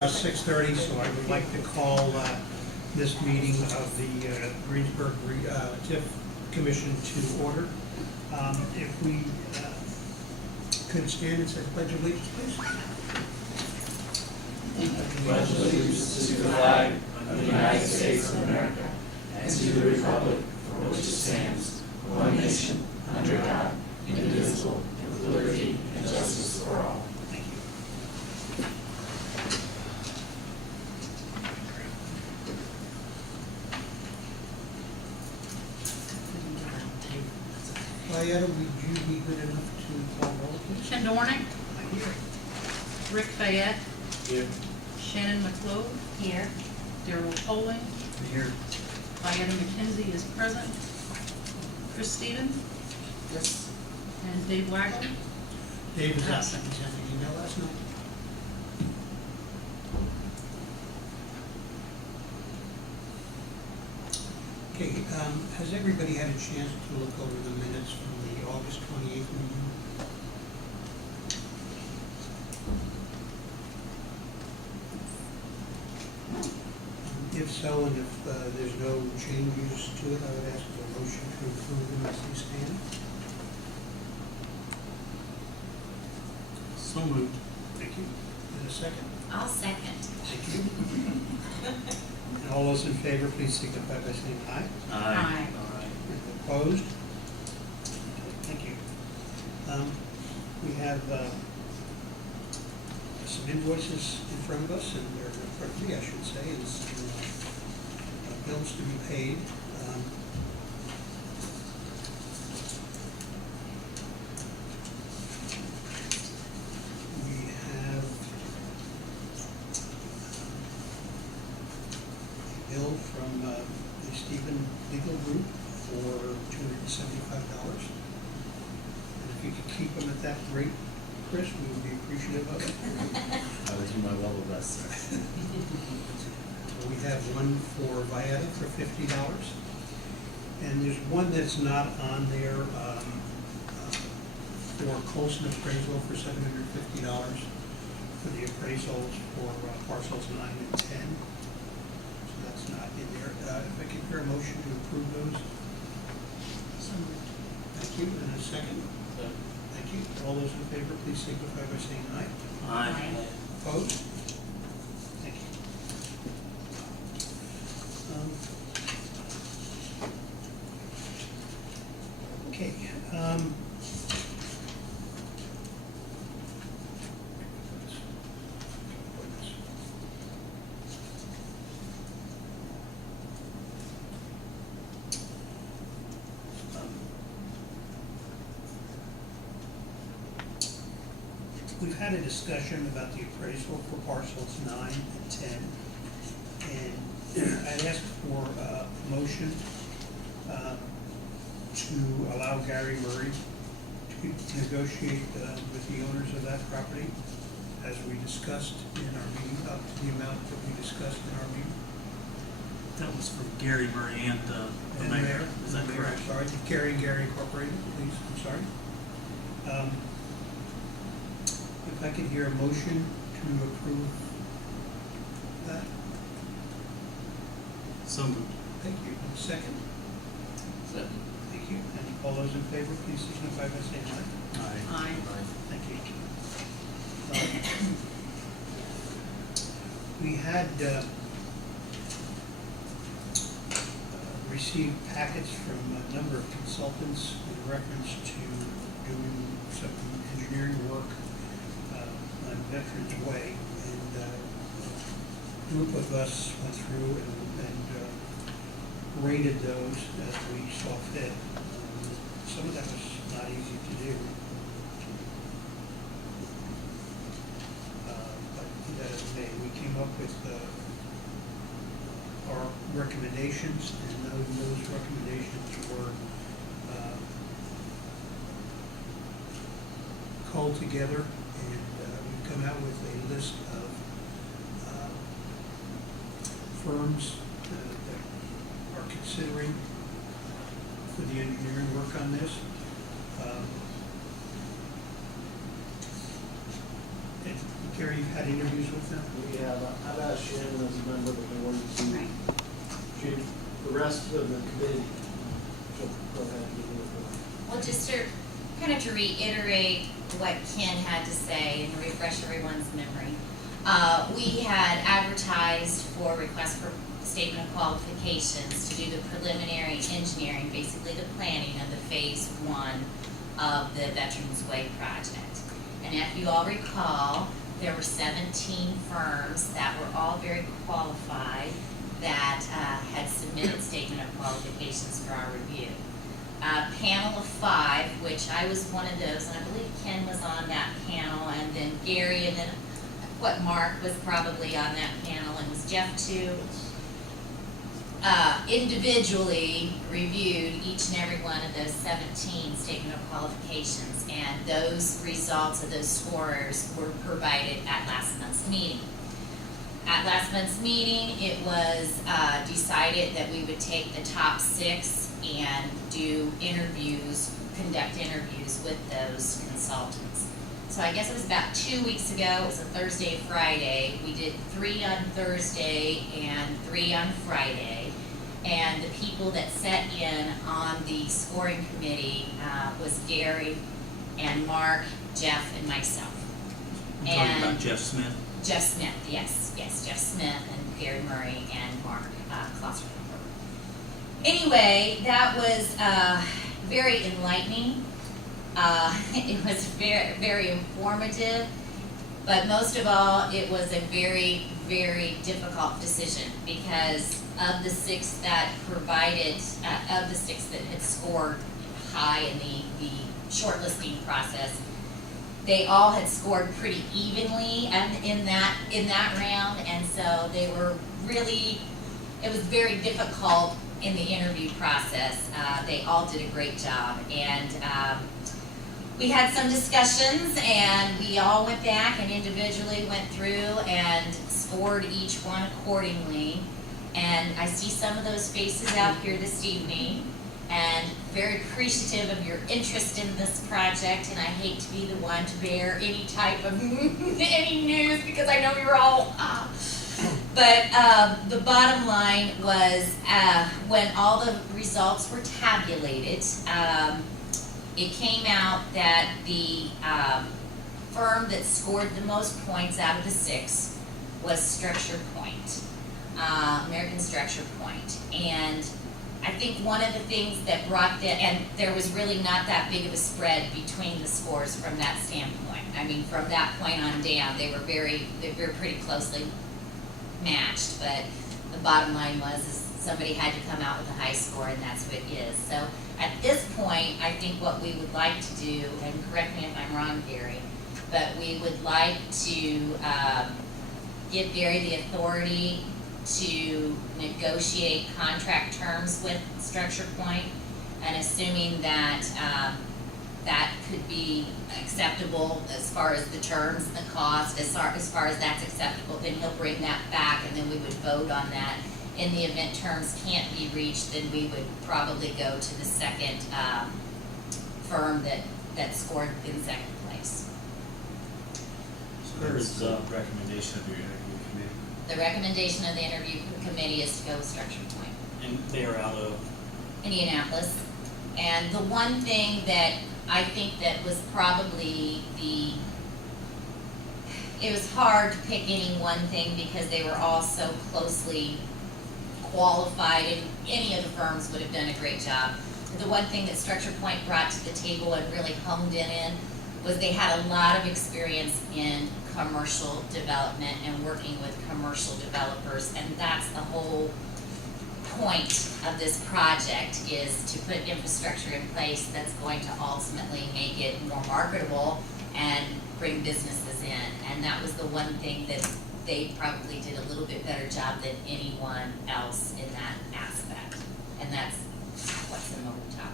6:30, so I would like to call this meeting of the Greensburg TIF Commission to order. If we could stand and say the Pledge of Allegiance, please. Pledge allegiance to the flag of the United States of America and to the republic for which it stands, one nation, under God, indivisible, with liberty and justice for all. Thank you. Diana, would you be good enough to call roll, please? Ken Dornick, Thank you. Rick Fayette, Here. Shannon McLeod, here. Darrell Poling, Here. Diana McKenzie is present. Chris Stevens Yes. and Dave Waggle. Dave is absent. He sent an email last night. Okay, has everybody had a chance to look over the minutes from the August 28th meeting? If so, and if there's no changes to it, I would ask for a motion to approve them as they stand. So moved. Thank you. And a second? I'll second. Thank you. And all those in favor, please signify by saying aye. Aye. And opposed? Thank you. We have some invoices in front of us, and they're in front of me, I should say, and some bills to be paid. We have a bill from the Stephen Legal Group for $275. And if you could keep them at that rate, Chris, we would be appreciative of it. I will do my level best, sir. We have one for Vieta for $50. And there's one that's not on there for Colson appraisal for $750 for the appraisals for parcels 9 and 10. So that's not in there. If I could hear a motion to approve those. So moved. Thank you. And a second. Thank you. All those in favor, please signify by saying aye. Aye. Opposed? Thank you. Okay. We've had a discussion about the appraisal for parcels 9 and 10, and I'd ask for a motion to allow Gary Murray to negotiate with the owners of that property, as we discussed in our meeting, up to the amount that we discussed in our meeting. That was from Gary Murray and the And mayor. Mayor, Is that Mayor, correct? I'm sorry, Gary and Gary Incorporated, please, I'm sorry. If I could hear a motion to approve that. So moved. Thank you. Second. Second. Thank you. And all those in favor, please signify by saying aye. Aye. Aye. Thank you. We had received packets from a number of consultants in reference to doing some engineering work on Veterans Way. And a group of us went through and rated those as we saw fit. Some of that was not easy to do. But that is made. We came up with our recommendations, and those recommendations were culled together, and we've come out with a list of firms that are considering for the engineering work on this. And Gary, you've had interviews with them? We have, I've asked Shannon as a member that they wanted to, Right. the rest of the committee, she'll go ahead and give you the. Well, just to kind of to reiterate what Ken had to say and refresh everyone's memory, we had advertised for requests for statement of qualifications to do the preliminary engineering, basically the planning of the phase 1 of the Veterans Way project. And if you all recall, there were 17 firms that were all very qualified that had submitted statement of qualifications for our review. Panel of 5, which I was one of those, and I believe Ken was on that panel, and then Gary, and then Mark was probably on that panel, and was Jeff too. Individually reviewed each and every one of those 17 statement of qualifications, and those results of those scorers were provided at last month's meeting. At last month's meeting, it was decided that we would take the top 6 and do interviews, conduct interviews with those consultants. So I guess it was about 2 weeks ago, it was a Thursday, Friday. We did 3 on Thursday and 3 on Friday. And the people that sat in on the scoring committee was Gary and Mark, Jeff, and myself. I'm talking about Jeff Smith. Jeff Smith, yes, Jeff Smith and Gary Murray and Mark Klosser. Anyway, that was very enlightening. It was very, very informative, but most of all, it was a very, very difficult decision because of the 6 that provided, of the 6 that had scored high in the shortlisting process, they all had scored pretty evenly and in that round, and so they were really, it was very difficult in the interview process. They all did a great job, and we had some discussions, and we all went back and individually went through and scored each one accordingly. And I see some of those faces out here this evening, and very appreciative of your interest in this project, and I hate to be the one to bear any type of any news because I know you're all but the bottom line was when all the results were tabulated, it came out that the firm that scored the most points out of the 6 was Structure Point, American Structure Point. And I think one of the things that brought that, and there was really not that big of a spread between the scores from that standpoint. I mean, from that point on down, they were pretty closely matched, but the bottom line was is somebody had to come out with a high score, and that's what it is. So at this point, I think what we would like to do, and correct me if I'm wrong, Gary, but we would like to give Gary the authority to negotiate contract terms with Structure Point, and assuming that that could be acceptable as far as the terms and the cost, as far as that's acceptable, then he'll bring that back, and then we would vote on that. In the event terms can't be reached, then we would probably go to the second firm that scored in second place. So where is the recommendation of your interview committee? The recommendation of the interview committee is to go with Structure Point. And they are out of? Indianapolis. And the one thing that I think that was probably it was hard to pick any one thing because they were all so closely qualified, and any of the firms would have done a great job. The one thing that Structure Point brought to the table and really honed in was they had a lot of experience in commercial development and working with commercial developers, and that's the whole point of this project, is to put infrastructure in place that's going to ultimately make it more marketable and bring businesses in. And that was the one thing that they probably did a little bit better job than anyone else in that aspect. And that's what's in the top.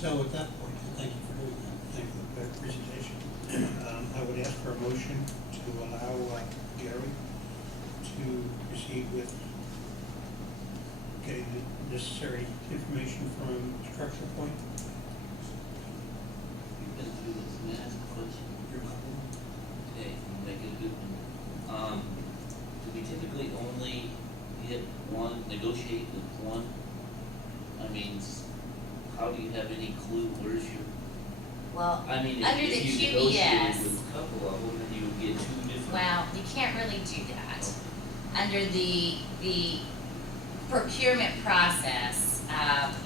So at that point, and thank you for doing that, thank you for the presentation. I would ask for a motion to allow Gary to proceed with Okay, the necessary information from structural point. You've been through this, may I ask a question? Your call. Okay, I'll make it a good one. Do we typically only negotiate with one? I mean, how do you have any clue, where's your, Well, I mean, under if the you negotiated QBS, with a couple of them, then you would get two different. well, you can't really do that. Under the procurement process,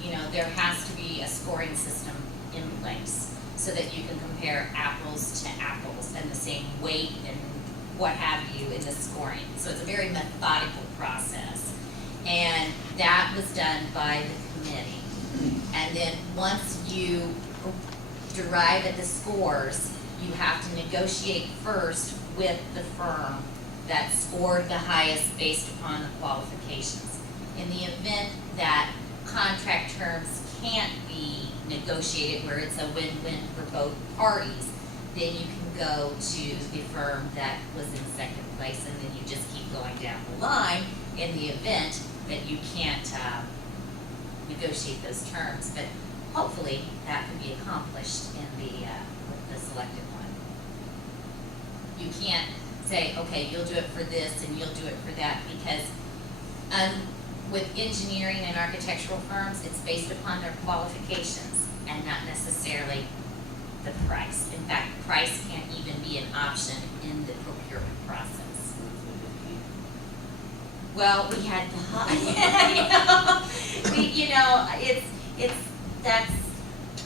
you know, there has to be a scoring system in place so that you can compare apples to apples and the same weight and what have you in the scoring. So it's a very methodical process. And that was done by the committee. And then once you derive at the scores, you have to negotiate first with the firm that scored the highest based upon the qualifications. In the event that contract terms can't be negotiated where it's a win-win for both parties, then you can go to the firm that was in second place, and then you just keep going down the line in the event that you can't negotiate those terms. But hopefully that can be accomplished in with the selected one. You can't say, okay, you'll do it for this and you'll do it for that, because with engineering and architectural firms, it's based upon their qualifications and not necessarily the price. In fact, price can't even be an option in the procurement process. Well, we had it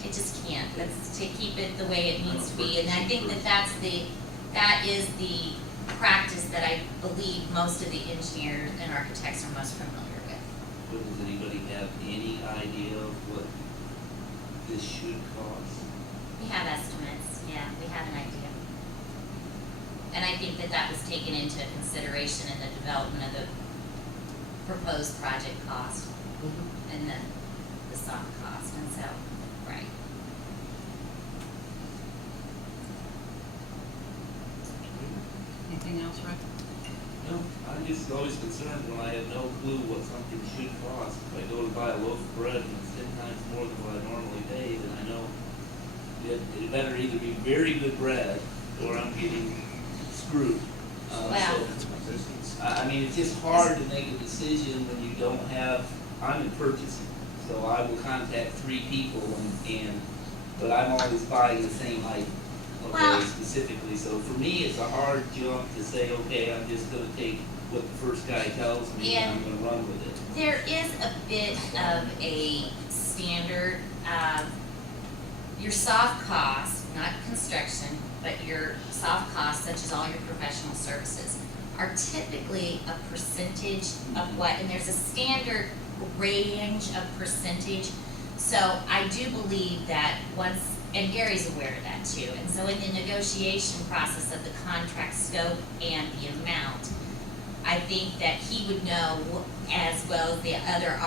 just can't. That's to keep it the way it needs to be, and I think that is the practice that I believe most of the engineers and architects are most familiar with. But does anybody have any idea of what this should cost? We have estimates, yeah, we have an idea. And I think that was taken into consideration in the development of the proposed project cost and the soft cost, and so, right. Anything else, Rick? No, I'm just always concerned when I have no clue what something should cost. If I go to buy a loaf of bread and it's 10 times more than what I normally pay, then I know it better either be very good bread or I'm getting screwed. Well- I mean, it's just hard to make a decision when you don't have, I'm in purchasing, so I will contact 3 people but I'm always buying the same item, Well- specifically. So for me, it's a hard jump to say, okay, I'm just gonna take what the first guy tells me and I'm gonna run with it. There is a bit of a standard, your soft costs, not construction, but your soft costs, such as all your professional services, are typically a percentage of what, and there's a standard range of percentage. So I do believe that once, and Gary's aware of that too, and so in the negotiation process of the contract scope and the amount, I think that he would know, as well as the other,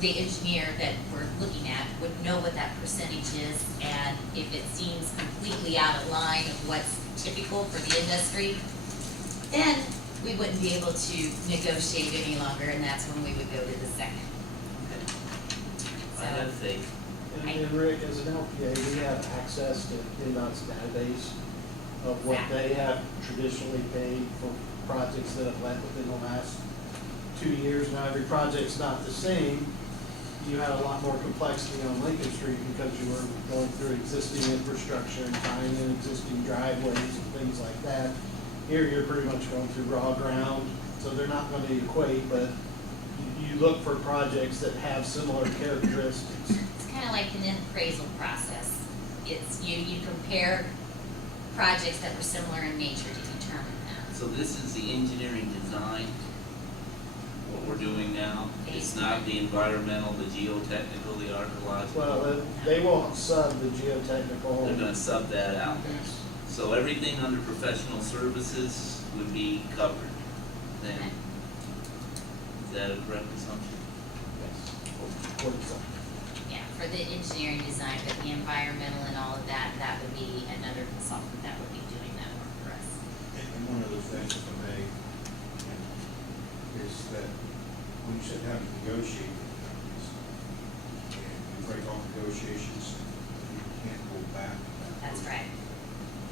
the engineer that we're looking at would know what that percentage is, and if it seems completely out of line of what's typical for the industry, then we wouldn't be able to negotiate any longer, and that's when we would go to the second. I have faith. And Rick, as an LPA, we have access to INDOTS database of what they have traditionally paid for projects that have let within the last 2 years. Now, every project's not the same. You had a lot more complexity on Lincoln Street because you were going through existing infrastructure and tying in existing driveways and things like that. Here, you're pretty much going through raw ground, so they're not going to equate, but you look for projects that have similar characteristics. It's kind of like an appraisal process. It's, you compare projects that were similar in nature to determine that. So this is the engineering design, what we're doing now. It's not the environmental, the geotechnical, the archaeological. Well, they will sub the geotechnical. They're gonna sub that out. So everything under professional services would be covered then. Is that a correct assumption? Yeah, for the engineering design, but the environmental and all of that, that would be another consultant that would be doing that work for us. And one of the things, if I may, is that when you sit down to negotiate, the break off negotiations, you can't go back. That's right.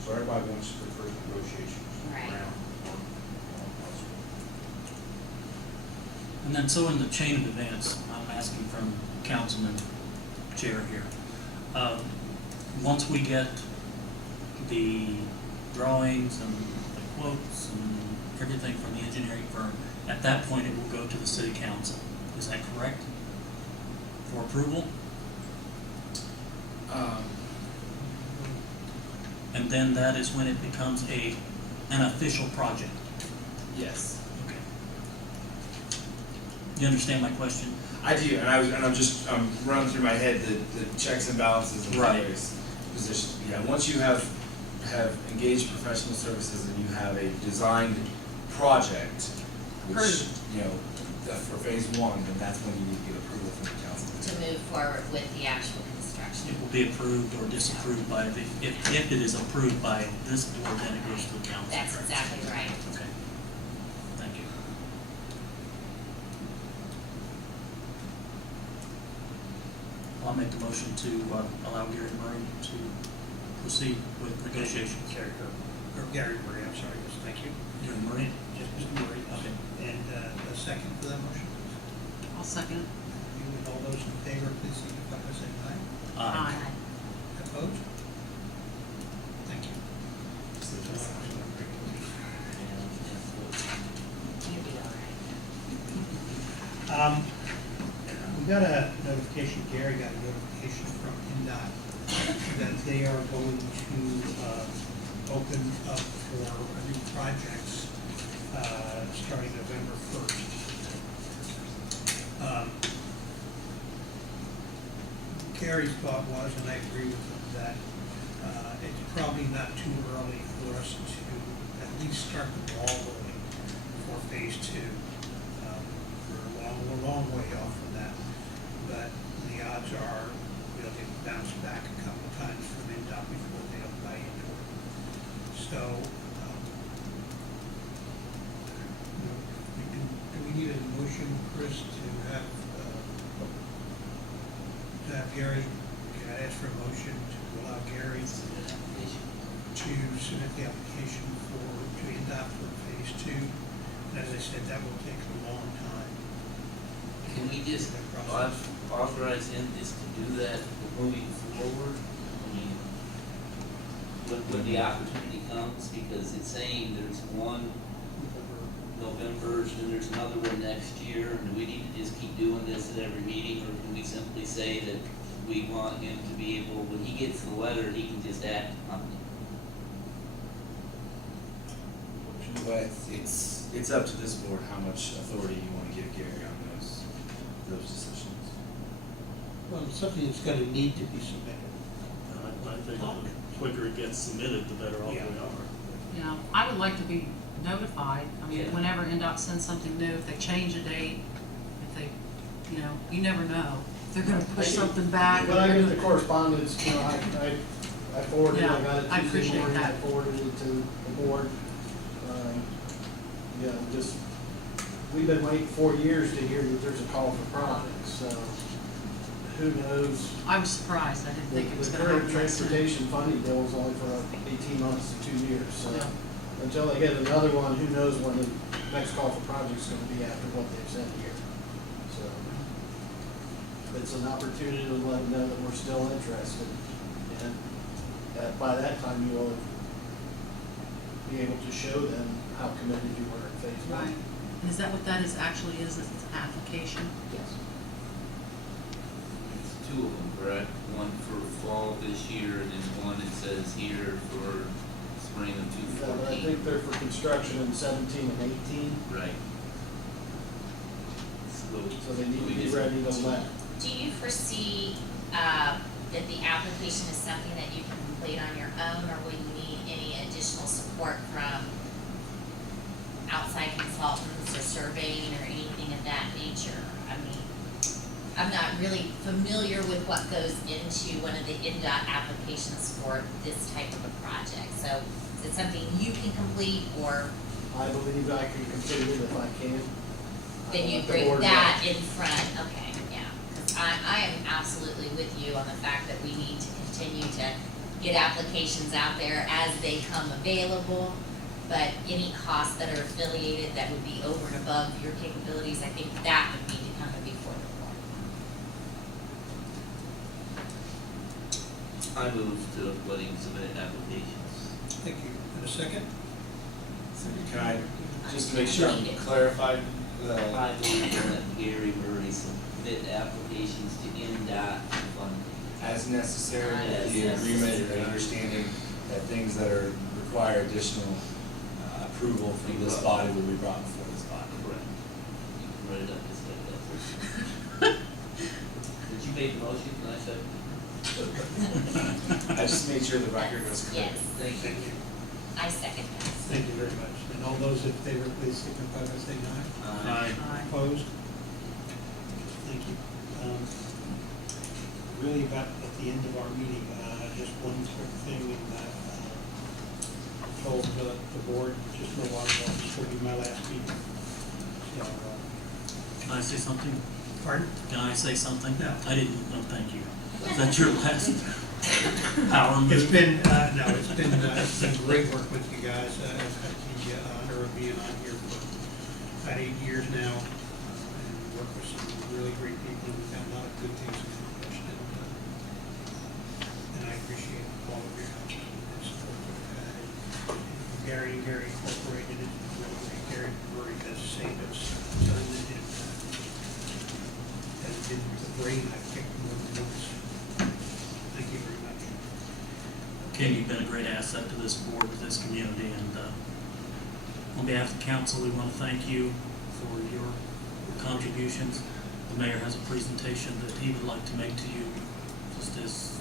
So everybody wants the first negotiations Right. round. And then, so in the chain of events, I'm asking from Councilman Chair here. Once we get the drawings and the quotes and everything from the engineering firm, at that point it will go to the city council. Is that correct? For approval? And then that is when it becomes an official project. Yes, Okay. You understand my question? I do, and I'm running through my head the checks and balances and Right. various positions. Yeah, once you have engaged professional services and you have a designed project, which, Approved. you know, for phase one, then that's when you need to get approval from the council. To move forward with the actual construction. It will be approved or disapproved by, if it is approved by this board, then it goes to the council. That's correct? exactly right. Okay. Thank you. I'll make the motion to allow Gary Murray to proceed with negotiations. Gary Murray, I'm sorry, yes, thank you. Gary Murray? Just Mr. Murray. Okay. And a second for that motion, please. I'll second. You and all those in favor, please signify by saying aye. Aye. Opposed? Thank you. You'll be all right. We got a notification, Gary got a notification from INDOT that they are going to open up for new projects starting November 1st. Gary's thought was, and I agree with him, that it's probably not too early for us to at least start the ball rolling for phase two. We're a long way off from that, but the odds are we'll get bounced back a couple of times from INDOT before they don't buy into it. So, do we need a motion, Chris, to have Gary, can I ask for a motion to allow Gary to submit the application to INDOT for phase two? And as I said, that will take a long time. Can we just authorize him just to do that moving forward? I mean, when the opportunity comes, because it's saying there's one November, and there's another one next year, and do we need to just keep doing this at every meeting, or can we simply say that we want him to be able, when he gets the letter, he can just act on it? But it's up to this board how much authority you want to give Gary on those decisions. Well, it's something that's gonna need to be submitted. I think the quicker it gets submitted, the better off we Yeah. are. You know, I would like to be notified. I mean, Yeah. whenever INDOT sends something new, if they change a date, if they, you know, you never know. If they're gonna push something back. When I get the correspondence, you know, I forwarded it, I got Yeah, I it Tuesday appreciate morning, I that. forwarded it to the board. Yeah, just, we've been waiting 4 years to hear that there's a call for projects, so who knows? I was surprised. I didn't think it was The gonna current happen that soon. transportation funding bill is only for 18 months to 2 years, so Yeah. until they get another one, who knows when the next call for project's gonna be after what they've sent here. So it's an opportunity to let them know that we're still interested, and by that time you will be able to show them how committed you were in phase one. Right. And is that what that is, actually is, it's an application? Yes. It's two of them, correct? One for fall this year, and then one it says here for spring of Yeah, but I 2014. think they're for construction in 17 and 18, Right. so they need to be ready to let. Do you foresee, that the application is something that you can complete on your own, or will you need any additional support from outside consultants or surveying or anything of that nature? I mean, I'm not really familiar with what goes into one of the INDOT applications for this type of a project. So is it something you can complete, or I believe I can complete it if I can. then you Let the bring board that in front? Okay, yeah. 'Cause I am absolutely with you on the fact that we need to continue to get applications out there as they come available. But any costs that are affiliated that would be over and above your capabilities, I think that would need to come before the board. I move to letting submit applications. Thank you. And a second? Can I, just to make sure I'm clarified, I move to let Gary Murray submit applications to INDOT funding. as necessary, As the agreement necessary. and understanding that things that are, require additional approval from this body will be brought before this body. Correct. You can write it up as that. Did you make the motion, and I said? I just made sure the record was clear. Yes, Thank you. I second that. Thank you very much. And all those in favor, please signify by saying aye. Aye. Opposed? Thank you. Really about at the end of our meeting, just one quick thing, and told the board just a little while ago, this will be my last meeting. So, Can I say something? pardon? Can I say something? No. I didn't, no, thank you. Is that your last power move? It's been, no, it's been great work with you guys. I've had the honor of being on here for about 8 years now, and worked with some really great people, and we've got a lot of good things accomplished, and I appreciate all of your help and support that we've had. And Gary Incorporated is really great. Gary Murray has saved us time and has been the brain I've picked more than once. Thank you very much. Ken, you've been a great asset to this board, to this community, and on behalf of the council, we want to thank you for your contributions. The mayor has a presentation that he would like to make to you, just as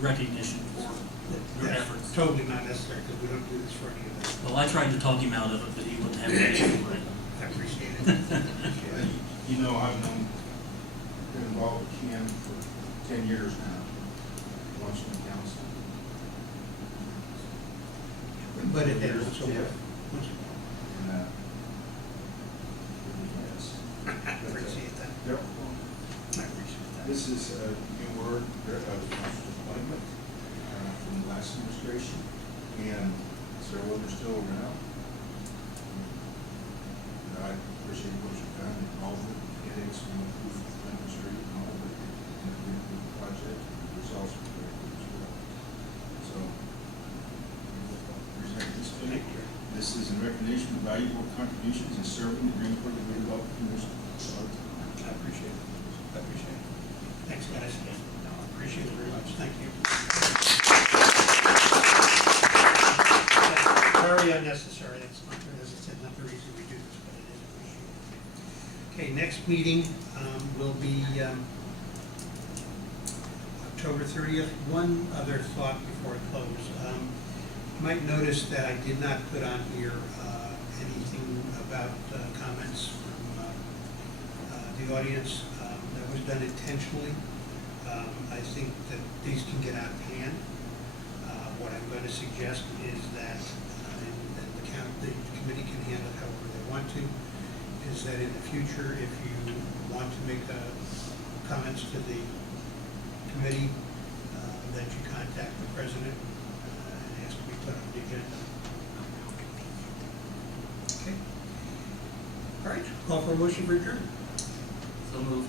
recognition for your That's efforts. totally not necessary, because we don't do this for any of that. Well, I tried to talk him out of it, but he wouldn't have it anyway. I appreciate it. Appreciate it. You know, I've been involved with Ken for 10 years now, Washington Council. But it Years, is, so, yeah. once in a while. And, yes. I appreciate that. Yep. I appreciate that. This is a new word, appointment from the last administration, and several others still around. And I appreciate what you've done, and all the headaches from the proof of demonstrated and all that, and the project, the results were very good as well. So, present this to you. This is in recognition of valuable contributions in serving the Greensburg Redevelopment Commission. I appreciate it. I appreciate it. Thanks, guys. No, I appreciate it very much. Thank you. Very unnecessary. That's not, as I said, not the reason we do this, but it is appreciated. Okay, next meeting will be October 30th. One other thought before I close. You might notice that I did not put on here anything about comments from the audience. That was done intentionally. I think that these can get out of hand. What I'm going to suggest is that, and the committee can handle it however they want to, is that in the future, if you want to make comments to the committee, that you contact the president and ask to be put on the agenda. Okay. All right, call for a motion for adjournment. So moved.